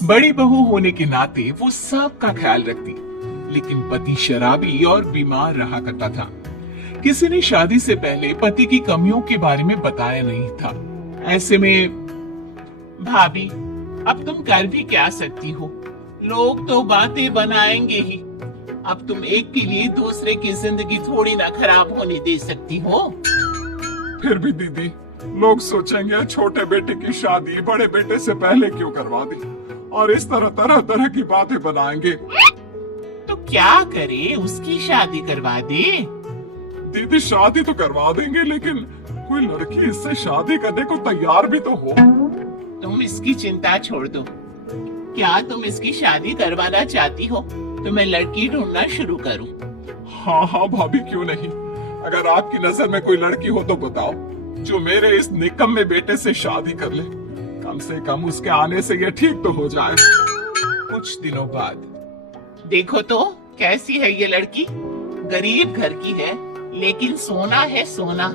बड़ी बहू होने के नाते वो सबका ख्याल रखती, लेकिन पति शराबी और बीमार रहा करता था। किसी ने शादी से पहले पति की कमियों के बारे में बताया नहीं था। ऐसे में भाभी, अब तुम कर भी क्या सकती हो, लोग तो बातें बनाएंगे ही। अब तुम एक के लिए दूसरे की जिंदगी थोड़ी ना खराब होने दे सकती हो। फिर भी दीदी, लोग सोचेंगे छोटे बेटे की शादी बड़े बेटे से पहले क्यों करवा दी, और इस तरह तरह तरह की बातें बनाएंगे। तो क्या करे, उसकी शादी करवा दे। दीदी शादी तो करवा देंगे, लेकिन कोई लड़की इससे शादी करने को तैयार भी तो हो। तुम इसकी चिंता छोड़ दो। क्या तुम इसकी शादी करवाना चाहती हो तो मैं लड़की ढूंढना शुरू करूं? हाँ हाँ भाभी, क्यों नहीं। अगर आपकी नजर में कोई लड़की हो तो बताओ, जो मेरे इस निकम्मे बेटे से शादी कर ले। कम से कम उसके आने से ये ठीक तो हो जाए। कुछ दिनों बाद, देखो तो कैसी है ये लड़की। गरीब घर की है, लेकिन सोना है सोना।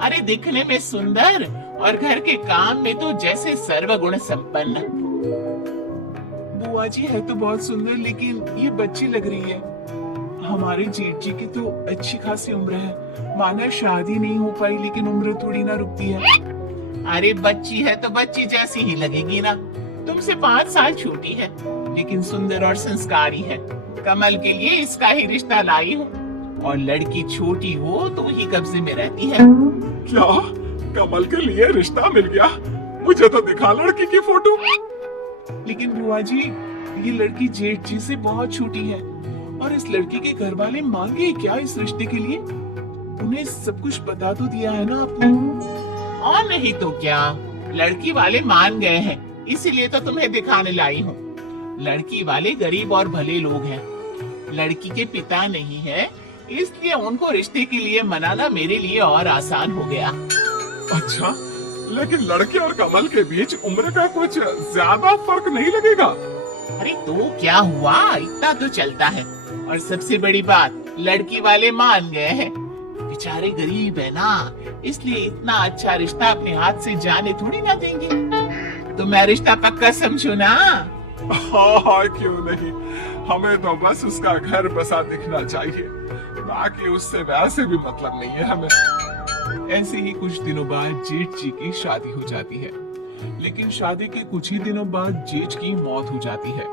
अरे दिखने में सुंदर और घर के काम में तो जैसे सर्वगुण संपन्न। बुआ जी है तो बहुत सुंदर, लेकिन ये बच्ची लग रही है। हमारे जेठ जी की तो अच्छी खासी उम्र है। माना शादी नहीं हो पाई, लेकिन उम्र थोड़ी ना रुकती है। अरे बच्ची है तो बच्ची जैसी ही लगेगी ना। तुमसे 5 साल छोटी है, लेकिन सुंदर और संस्कारी है। कमल के लिए इसका ही रिश्ता लाई हूँ। और लड़की छोटी हो तो ही कब्जे में रहती है। क्या कमल के लिए रिश्ता मिल गया? मुझे तो दिखा लड़की की फोटो। लेकिन बुआ जी, ये लड़की जेठ जी से बहुत छोटी है, और इस लड़की के घर वाले मांगे क्या इस रिश्ते के लिए? उन्हें सब कुछ बता तो दिया है ना आपने? और नहीं तो क्या, लड़की वाले मान गए हैं, इसीलिए तो तुम्हें दिखाने लाई हूँ। लड़की वाले गरीब और भले लोग हैं। लड़की के पिता नहीं है, इसलिए उनको रिश्ते के लिए मनाना मेरे लिए और आसान हो गया। अच्छा, लेकिन लड़के और कमल के बीच उम्र का कुछ ज्यादा फर्क नहीं लगेगा? अरे तो क्या हुआ, इतना तो चलता है। और सबसे बड़ी बात, लड़की वाले मान गए हैं। बेचारे गरीब है ना, इसलिए इतना अच्छा रिश्ता अपने हाथ से जाने थोड़ी ना देंगे। तो मैं रिश्ता पक्का समझू ना? हाँ हाँ, क्यों नहीं। हमें तो बस उसका घर बसा दिखना चाहिए, बाकी उससे वैसे भी मतलब नहीं है हमें। ऐसे ही कुछ दिनों बाद जेठ जी की शादी हो जाती है, लेकिन शादी के कुछ ही दिनों बाद जेठ की मौत हो जाती है।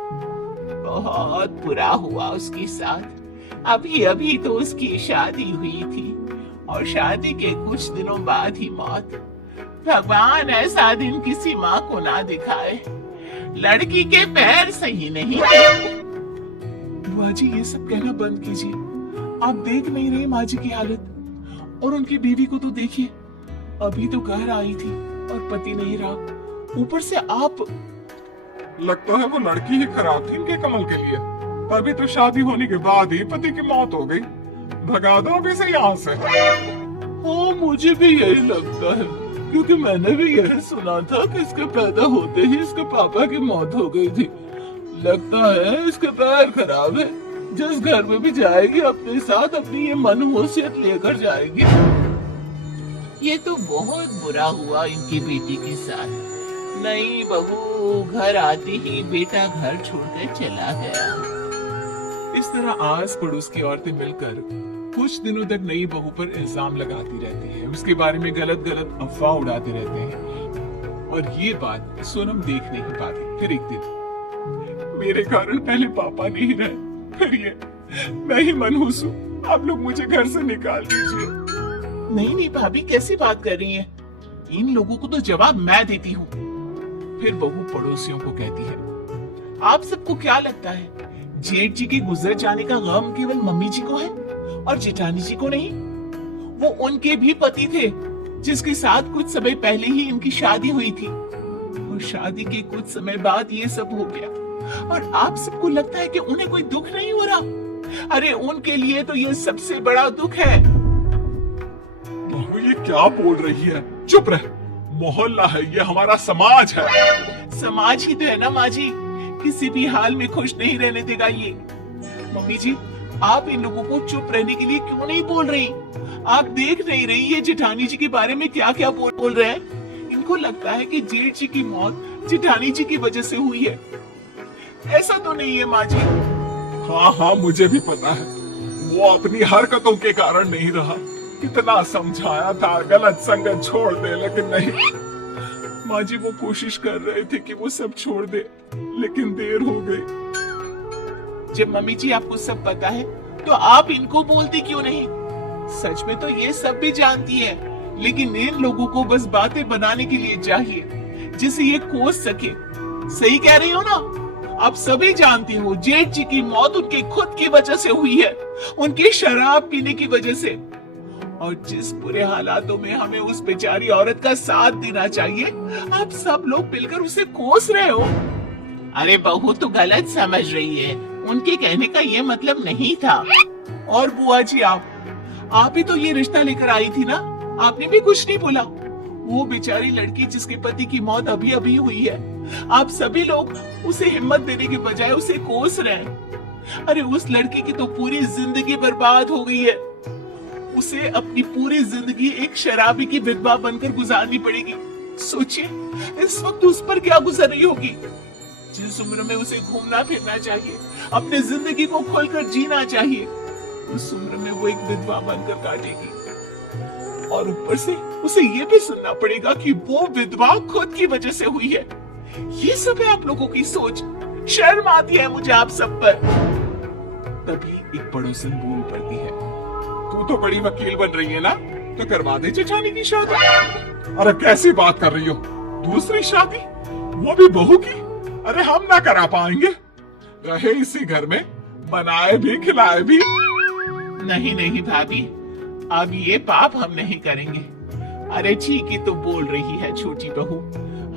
बहुत बुरा हुआ उसके साथ। अभी अभी तो उसकी शादी हुई थी, और शादी के कुछ दिनों बाद ही मौत। भगवान ऐसा दिन किसी माँ को ना दिखाए। लड़की के पैर सही नहीं थे। बुआ जी, ये सब कहना बंद कीजिए। आप देख नहीं रहे माँ जी की हालत, और उनकी बीवी को तो देखिए। अभी तो घर आई थी और पति नहीं रहा, ऊपर से आप। लगता है वो लड़की ही खराब थी इनके कमल के लिए, तभी तो शादी होने के बाद ही पति की मौत हो गई। भगा दो अभी से यहाँ से। हाँ, मुझे भी यही लगता है, क्योंकि मैंने भी यही सुना था कि इसके पैदा होते ही इसके पापा की मौत हो गई थी। लगता है इसके पैर खराब है। जिस घर में भी जाएगी अपने साथ अपनी ये मनहूसियत लेकर जाएगी। ये तो बहुत बुरा हुआ इनकी बेटी के साथ। नई बहू घर आते ही बेटा घर छोड़कर चला गया। इस तरह आस पड़ोस की औरतें मिलकर कुछ दिनों तक नई बहू पर इल्जाम लगाती रहती हैं, उसके बारे में गलत गलत अफवाह उड़ाते रहते हैं। और ये बात सोनम देख नहीं पाती। फिर एक दिन, मेरे कारण पहले पापा नहीं रहे, फिर ये मैं ही मनहूस हूँ। आप लोग मुझे घर से निकाल दीजिए। नहीं नहीं भाभी, कैसी बात कर रही है? इन लोगों को तो जवाब मैं देती हूँ। फिर बहू पड़ोसियों को कहती है, आप सबको क्या लगता है जेठ जी के गुजर जाने का गम केवल मम्मी जी को है और जेठानी जी को नहीं? वो उनके भी पति थे, जिसके साथ कुछ समय पहले ही इनकी शादी हुई थी, और शादी के कुछ समय बाद ये सब हो गया। और आप सबको लगता है कि उन्हें कोई दुख नहीं हो रहा? अरे उनके लिए तो ये सबसे बड़ा दुख है। बहू ये क्या बोल रही है? चुप रह। मोहल्ला है ये, हमारा समाज है। समाज ही तो है ना माँ जी, किसी भी हाल में खुश नहीं रहने देगा ये। मम्मी जी, आप इन लोगों को चुप रहने के लिए क्यों नहीं बोल रही? आप देख नहीं रही ये जेठानी जी के बारे में क्या क्या बोल रहे हैं? इनको लगता है कि जेठ जी की मौत जेठानी जी की वजह से हुई है। ऐसा तो नहीं है माँ जी। हाँ हाँ, मुझे भी पता है, वो अपनी हरकतों के कारण नहीं रहा। कितना समझाया था गलत संगत छोड़ दे, लेकिन नहीं। माँ जी वो कोशिश कर रहे थे कि वो सब छोड़ दे, लेकिन देर हो गई। जब मम्मी जी आपको सब पता है तो आप इनको बोलती क्यों नहीं? सच में तो ये सब भी जानती है, लेकिन इन लोगों को बस बातें बनाने के लिए चाहिए जिसे ये कोस सके। सही कह रही हो ना? आप सभी जानती हो जेठ जी की मौत उनके खुद की वजह से हुई है, उनकी शराब पीने की वजह से। और जिस बुरे हालातों में हमें उस बेचारी औरत का साथ देना चाहिए, आप सब लोग मिलकर उसे कोस रहे हो। अरे बहू तो गलत समझ रही है, उनके कहने का ये मतलब नहीं था। और बुआ जी आप ही तो ये रिश्ता लेकर आई थी ना, आपने भी कुछ नहीं बोला। वो बेचारी लड़की जिसके पति की मौत अभी अभी हुई है, आप सभी लोग उसे हिम्मत देने के बजाय उसे कोस रहे हैं। अरे उस लड़की की तो पूरी जिंदगी बर्बाद हो गई है, उसे अपनी पूरी जिंदगी एक शराबी की विधवा बनकर गुजारनी पड़ेगी। सोचिए इस वक्त उस पर क्या गुजर रही होगी। जिस उम्र में उसे घूमना फिरना चाहिए, अपने जिंदगी को खोलकर जीना चाहिए, उस उम्र में वो एक विधवा बनकर काटेगी। और ऊपर से उसे ये भी सुनना पड़ेगा कि वो विधवा खुद की वजह से हुई है। ये सब है आप लोगों की सोच। शर्म आती है मुझे आप सब पर। तभी एक पड़ोसन बोल पड़ती है, तू तो बड़ी वकील बन रही है ना, तो करवा दे जेठानी की शादी। अरे कैसी बात कर रही हो, दूसरी शादी, वो भी बहू की? अरे हम ना करा पाएंगे, रहे इसी घर में, बनाए भी खिलाए भी। नहीं नहीं भाभी, अब ये पाप हम नहीं करेंगे। अरे ठीक ही तो बोल रही है छोटी बहू,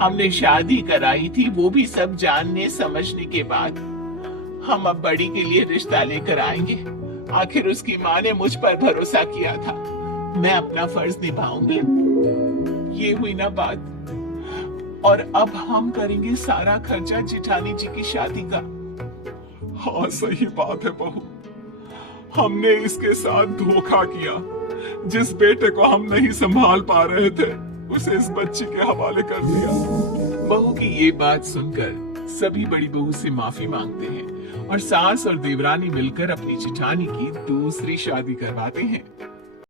हमने शादी कराई थी वो भी सब जानने समझने के बाद। हम अब बड़ी के लिए रिश्ता लेकर आएंगे। आखिर उसकी माँ ने मुझ पर भरोसा किया था, मैं अपना फर्ज निभाऊंगी। ये हुई ना बात। और अब हम करेंगे सारा खर्चा जेठानी जी की शादी का। हाँ सही बात है बहू, हमने इसके साथ धोखा किया। जिस बेटे को हम नहीं संभाल पा रहे थे, उसे इस बच्ची के हवाले कर दिया। बहू की ये बात सुनकर सभी बड़ी बहू से माफी मांगते हैं और सास और देवरानी मिलकर अपनी जेठानी की दूसरी शादी करवाते हैं।